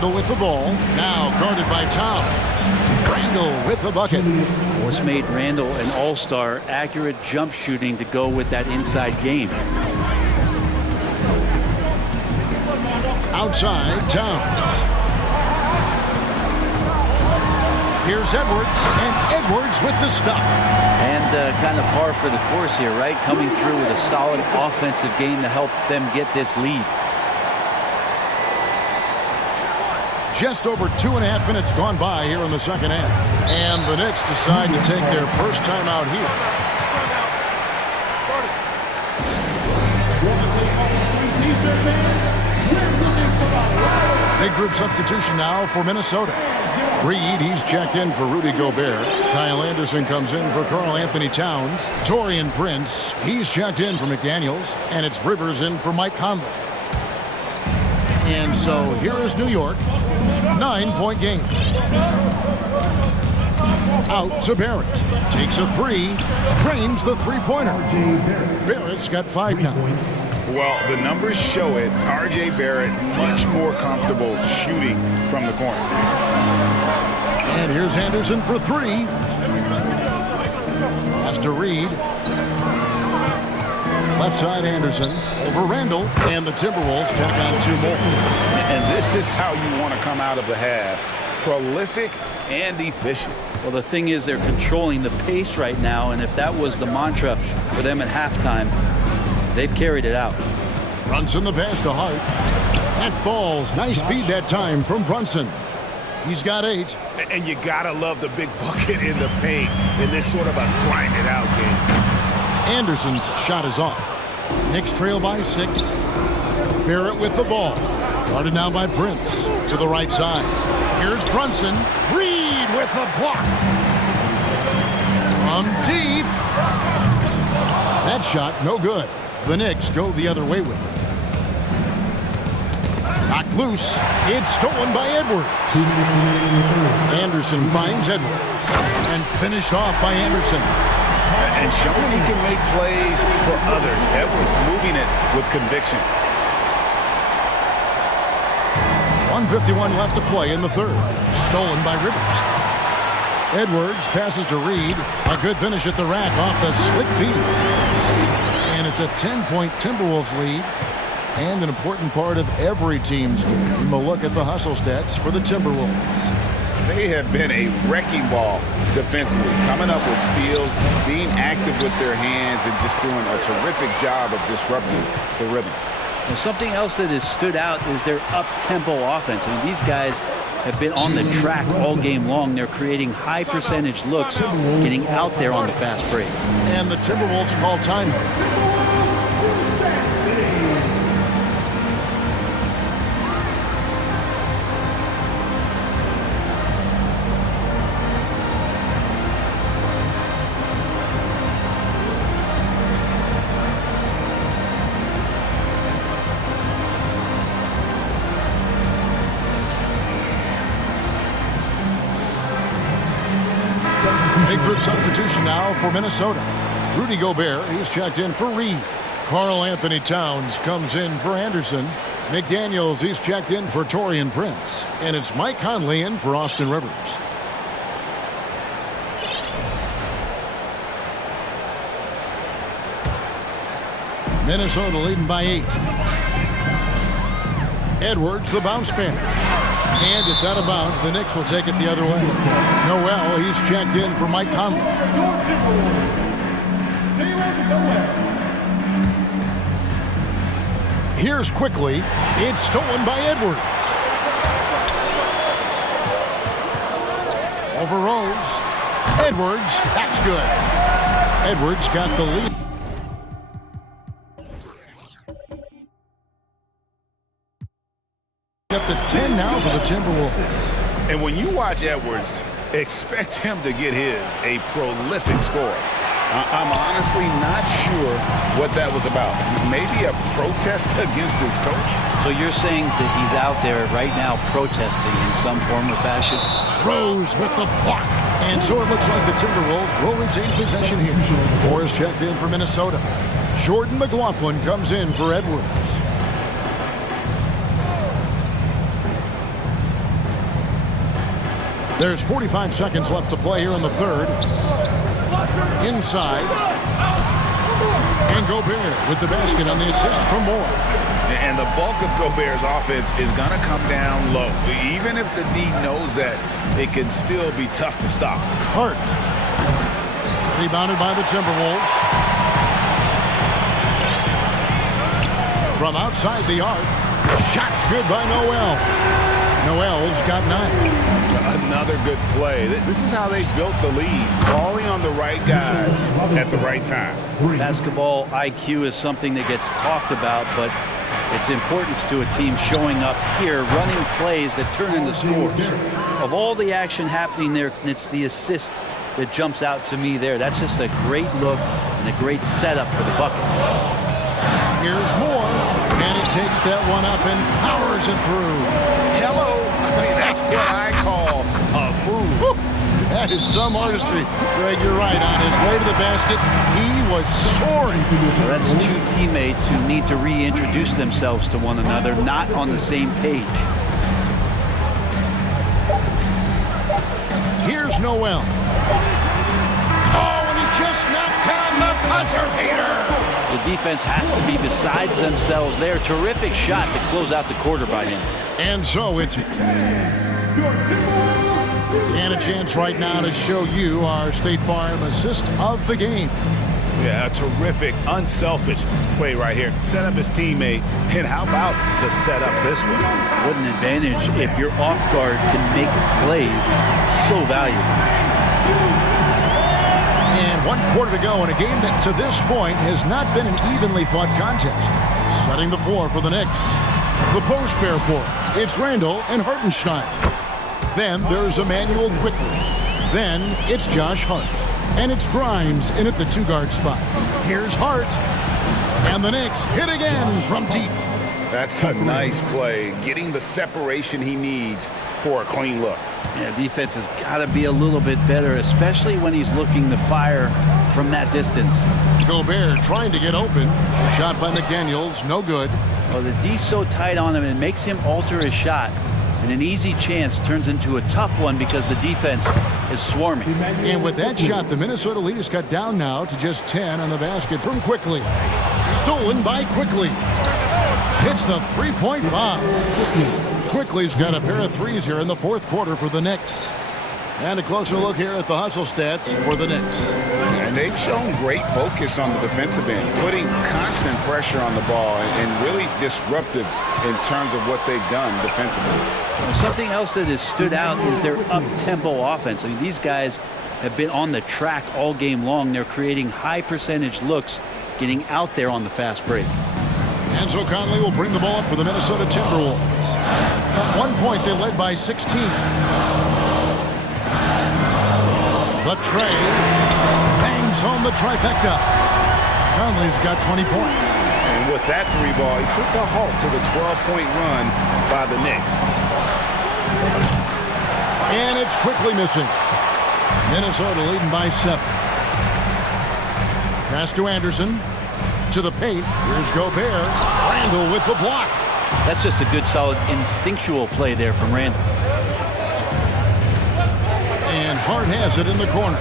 Randall with the ball. Now guarded by Towns. Randall with the bucket. What's made Randall an all-star? Accurate jump shooting to go with that inside game. Outside, Towns. Here's Edwards, and Edwards with the stuff. And kind of par for the course here, right? Coming through with a solid offensive game to help them get this lead. Just over 2.5 minutes gone by here in the second half. And the Knicks decide to take their first time out here. Big group substitution now for Minnesota. Reed, he's checked in for Rudy Gobert. Kyle Anderson comes in for Karl Anthony Towns. Taurean Prince, he's checked in for McDaniels. And it's Rivers in for Mike Conley. And so here is New York. 9-point game. Out to Barrett. Takes a three. Drains the three-pointer. Barrett's got 5 now. Well, the numbers show it. R.J. Barrett much more comfortable shooting from the corner. And here's Anderson for 3. Pass to Reed. Left side Anderson over Randall. And the Timberwolves tack on 2 more. And this is how you want to come out of the half. Prolific and efficient. Well, the thing is they're controlling the pace right now, and if that was the mantra for them at halftime, they've carried it out. Brunson the pass to Hart. That falls. Nice feed that time from Brunson. He's got 8. And you gotta love the big bucket in the paint in this sort of a grind-it-out game. Anderson's shot is off. Knicks trail by 6. Barrett with the ball. Guarded now by Prince. To the right side. Here's Brunson. Reed with the block. From deep. That shot no good. The Knicks go the other way with it. Knocked loose. It's stolen by Edwards. Anderson finds Edwards. And finished off by Anderson. And showing he can make plays for others. Edwards moving it with conviction. 1:51 left to play in the third. Stolen by Rivers. Edwards passes to Reed. A good finish at the rack off the slick feed. And it's a 10-point Timberwolves lead. And an important part of every team's game. We'll look at the hustle stats for the Timberwolves. They have been a wrecking ball defensively, coming up with steals, being active with their hands, and just doing a terrific job of disrupting the rhythm. Well, something else that has stood out is their up-tempo offense. I mean, these guys have been on the track all game long. They're creating high-percentage looks, getting out there on the fast break. And the Timberwolves call timeout. Big group substitution now for Minnesota. Rudy Gobert, he's checked in for Reed. Karl Anthony Towns comes in for Anderson. McDaniels, he's checked in for Taurean Prince. And it's Mike Conley in for Austin Rivers. Minnesota leading by 8. Edwards, the bounce pass. And it's out of bounds. The Knicks will take it the other way. Noel, he's checked in for Mike Conley. Here's quickly. It's stolen by Edwards. Over Rose. Edwards, that's good. Edwards got the lead. Up to 10 now for the Timberwolves. And when you watch Edwards, expect him to get a prolific score. I'm honestly not sure what that was about. Maybe a protest against his coach? So you're saying that he's out there right now protesting in some form or fashion? Rose with the block. And so it looks like the Timberwolves will retain possession here. Morris checked in for Minnesota. Jordan McLaughlin comes in for Edwards. There's 45 seconds left to play here in the third. Inside. And Gobert with the basket on the assist from Moore. And the bulk of Gobert's offense is going to come down low. Even if the D knows that, it can still be tough to stop. Hart. Rebounded by the Timberwolves. From outside the arc. Shot's good by Noel. Noel's got 9. Another good play. This is how they built the lead. Calling on the right guys at the right time. Basketball IQ is something that gets talked about, but its importance to a team showing up here, running plays that turn into scores. Of all the action happening there, it's the assist that jumps out to me there. That's just a great look and a great setup for the bucket. Here's Moore, and he takes that one up and powers it through. Hello. I mean, that's what I call a move. Woo. That is some artistry. Greg, you're right. On his way to the basket, he was soaring. Well, that's two teammates who need to reintroduce themselves to one another, not on the same page. Here's Noel. Oh, and he just knocked down the buzzer beater. The defense has to be besides themselves there. Terrific shot to close out the quarter by him. And so it's... And a chance right now to show you our State Farm assist of the game. Yeah, a terrific, unselfish play right here. Set up his teammate. And how about the setup this one? What an advantage if your off guard can make plays so valuable. And 1 quarter to go in a game that to this point has not been an evenly fought contest. Setting the floor for the Knicks. The post pair for it. It's Randall and Hartenstein. Then there's Emmanuel Quickley. Then it's Josh Hart. And it's Grimes in at the 2-guard spot. Here's Hart. And the Knicks hit again from deep. That's a nice play. Getting the separation he needs for a clean look. Yeah, defense has got to be a little bit better, especially when he's looking to fire from that distance. Gobert trying to get open. Shot by McDaniels, no good. Well, the D's so tight on him, it makes him alter his shot. And an easy chance turns into a tough one because the defense is swarming. And with that shot, the Minnesota lead is cut down now to just 10 on the basket from Quickley. Stolen by Quickley. Hits the three-point bomb. Quickley's got a pair of threes here in the fourth quarter for the Knicks. And a closer look here at the hustle stats for the Knicks. And they've shown great focus on the defensive end, putting constant pressure on the ball and really disruptive in terms of what they've done defensively. Well, something else that has stood out is their up-tempo offense. I mean, these guys have been on the track all game long. They're creating high-percentage looks, getting out there on the fast break. Enzo Conley will bring the ball up for the Minnesota Timberwolves. At one point, they led by 16. The tray bangs home the trifecta. Conley's got 20 points. And with that 3-ball, he puts a halt to the 12-point run by the Knicks. And it's quickly missing. Minnesota leading by 7. Pass to Anderson. To the paint. Here's Gobert. Randall with the block. That's just a good, solid, instinctual play there from Randall. And Hart has it in the corner.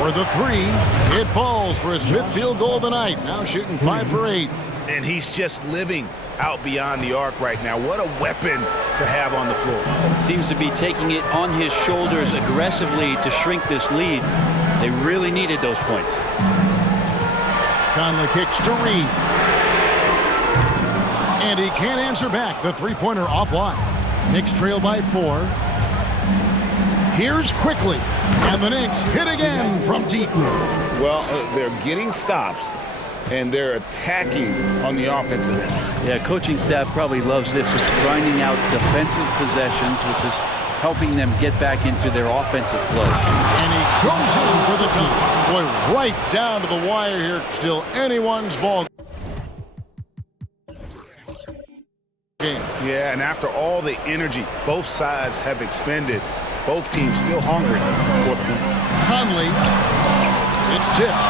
For the 3, it falls for his 5th field goal of the night. Now shooting 5 for 8. And he's just living out beyond the arc right now. What a weapon to have on the floor. Seems to be taking it on his shoulders aggressively to shrink this lead. They really needed those points. Conley kicks to Reed. And he can't answer back. The three-pointer offline. Knicks trail by 4. Here's Quickley. And the Knicks hit again from deep. Well, they're getting stops, and they're attacking on the offensive end. Yeah, coaching staff probably loves this, just grinding out defensive possessions, which is helping them get back into their offensive flow. And he goes in for the dunk. Boy, right down to the wire here. Still anyone's ball game. Yeah, and after all the energy both sides have expended, both teams still hungry for the win. Conley. It's tipped.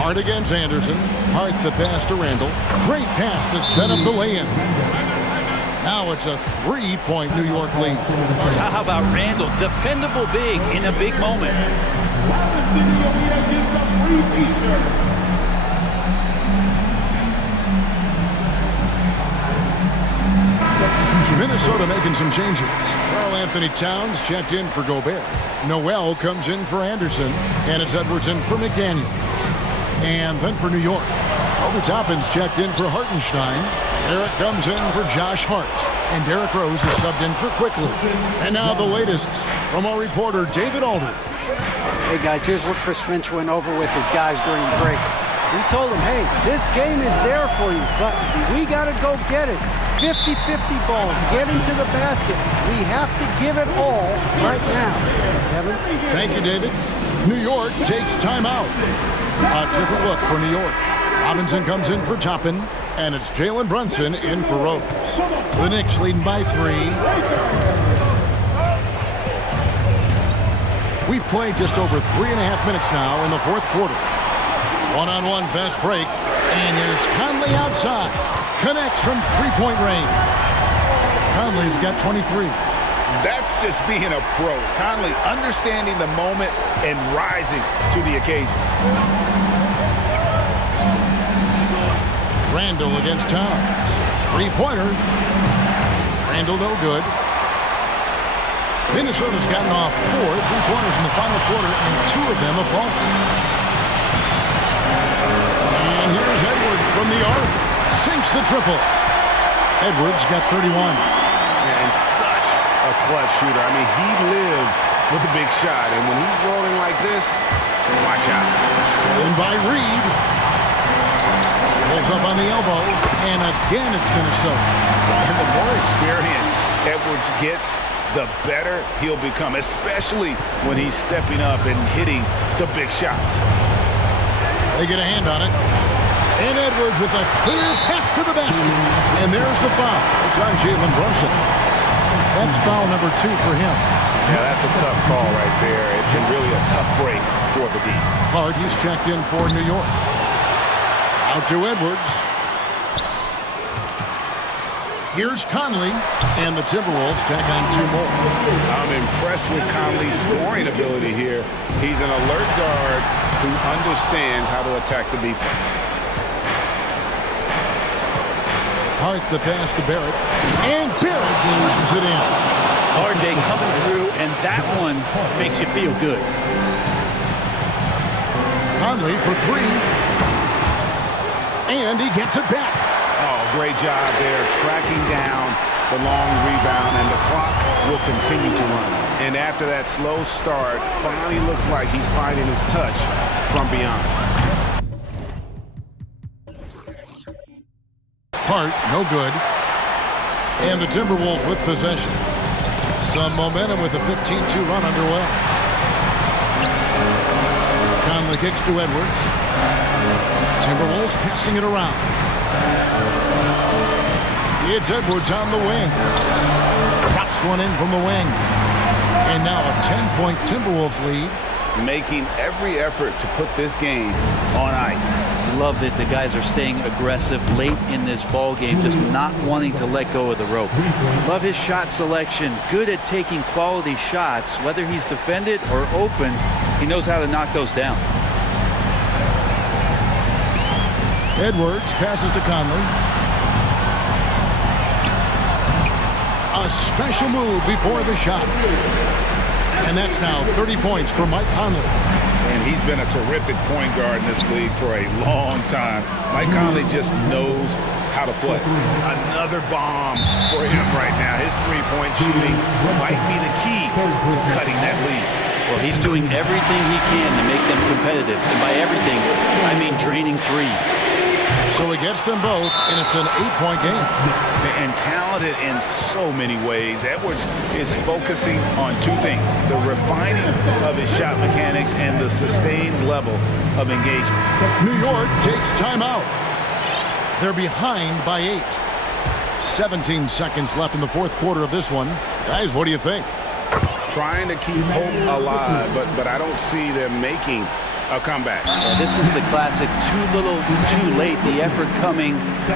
Hart against Anderson. Hart the pass to Randall. Great pass to set up the lay-in. Now it's a 3-point New York lead. How about Randall? Dependable big in a big moment. Minnesota making some changes. Karl-Anthony Towns checked in for Gobert. Noel comes in for Anderson. And it's Edwards for McDaniel. And then for New York, Obi Toppin's checked in for Hartenstein. Eric comes in for Josh Hart. And Derrick Rose is subbed in for Quickly. And now the latest from our reporter, David Aldridge. Hey, guys, here's what Chris Finch went over with his guys during the break. We told them, hey, this game is there for you, but we got to go get it. 50-50 balls, get into the basket. We have to give it all right now. Kevin? Thank you, David. New York takes timeout. A different look for New York. Robinson comes in for Toppin, and it's Jalen Brunson in for Rose. The Knicks leading by 3. We've played just over 3.5 minutes now in the fourth quarter. One-on-one fast break, and here's Conley outside. Connects from three-point range. Conley's got 23. That's just being a pro. Conley understanding the moment and rising to the occasion. Randall against Towns. Three-pointer. Randall no good. Minnesota's gotten off 4 3-pointers in the final quarter, and 2 of them have fallen. And here's Edwards from the arc. Sinks the triple. Edwards got 31. And such a clutch shooter. I mean, he lives with a big shot. And when he's rolling like this, watch out. Stolen by Reed. Pulls up on the elbow. And again, it's Minnesota. And the more experience Edwards gets, the better he'll become, especially when he's stepping up and hitting the big shots. They get a hand on it. And Edwards with a clear path to the basket. And there's the foul. It's on Jalen Brunson. That's foul number 2 for him. Yeah, that's a tough call right there. And really a tough break for the D. Hard, he's checked in for New York. Out to Edwards. Here's Conley. And the Timberwolves tack on 2 more. I'm impressed with Conley's scoring ability here. He's an alert guard who understands how to attack the defense. Hart the pass to Barrett. And Barrett slams it in. Hard day coming through, and that one makes you feel good. Conley for 3. And he gets it back. Oh, great job there, tracking down the long rebound, and the clock will continue to run. And after that slow start, finally looks like he's finding his touch from beyond. Hart, no good. And the Timberwolves with possession. Some momentum with a 15-2 run underway. Conley kicks to Edwards. Timberwolves passing it around. It's Edwards on the wing. Drops one in from the wing. And now a 10-point Timberwolves lead. Making every effort to put this game on ice. Love that the guys are staying aggressive late in this ball game, just not wanting to let go of the rope. Love his shot selection. Good at taking quality shots. Whether he's defended or open, he knows how to knock those down. Edwards passes to Conley. A special move before the shot. And that's now 30 points for Mike Conley. And he's been a terrific point guard in this league for a long time. Mike Conley just knows how to play. Another bomb for him right now. His three-point shooting might be the key to cutting that lead. Well, he's doing everything he can to make them competitive. And by everything, I mean draining threes. So he gets them both, and it's an 8-point game. And talented in so many ways. Edwards is focusing on 2 things: the refining of his shot mechanics and the sustained level of engagement. New York takes timeout. They're behind by 8. 17 seconds left in the fourth quarter of this one. Guys, what do you think? Trying to keep hope alive, but I don't see them making a comeback. Yeah, this is the classic too little, too late. The effort coming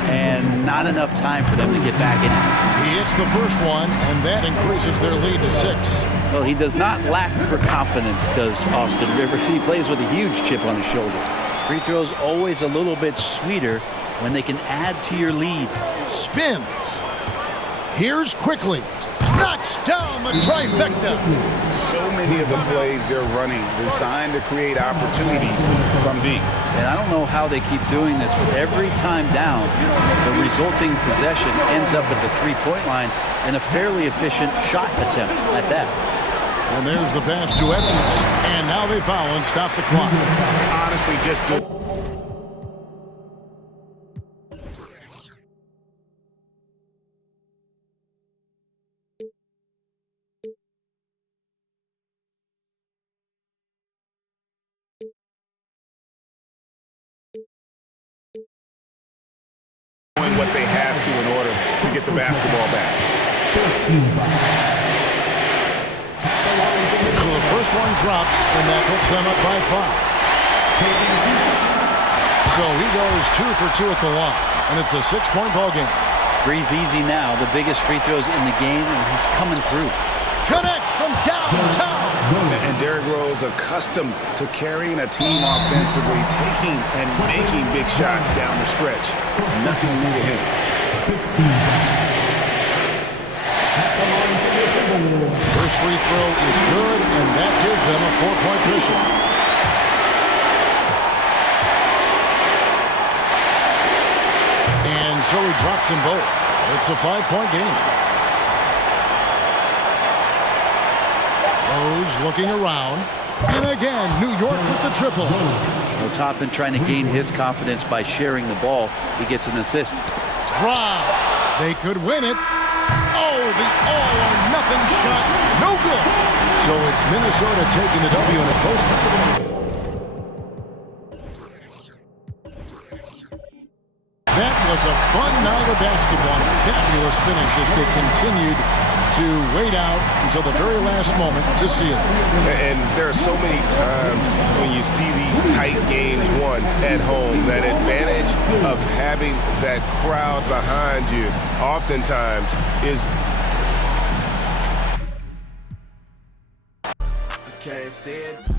and not enough time for them to get back in it. He hits the first one, and that increases their lead to 6. Well, he does not lack for confidence, does Austin Rivers. He plays with a huge chip on his shoulder. Free throws always a little bit sweeter when they can add to your lead. Spins. Here's quickly. Knocks down the trifecta. So many of the plays they're running designed to create opportunities from deep. And I don't know how they keep doing this, but every time down, the resulting possession ends up at the three-point line and a fairly efficient shot attempt at that. And there's the pass to Edwards. And now they foul and stop the clock. Honestly, just do. Doing what they have to in order to get the basketball back. So the first one drops, and that puts them up by 5. So he goes 2 for 2 at the line, and it's a 6-point ball game. Breathe easy now. The biggest free throws in the game, and he's coming through. Connects from downtown. And Derrick Rose, accustomed to carrying a team offensively, taking and making big shots down the stretch. Nothing new to him. First free throw is good, and that gives them a 4-point cushion. And so he drops them both. It's a 5-point game. Rose looking around. And again, New York with the triple. Well, Toppin trying to gain his confidence by sharing the ball. He gets an assist. Wow. They could win it. Oh, the all-or-nothing shot. No good. So it's Minnesota taking the W in a close one. That was a fun night of basketball. A fabulous finish as they continued to wait out until the very last moment to seal it. And there are so many times when you see these tight games won at home, that advantage of having that crowd behind you oftentimes is... Can't see it.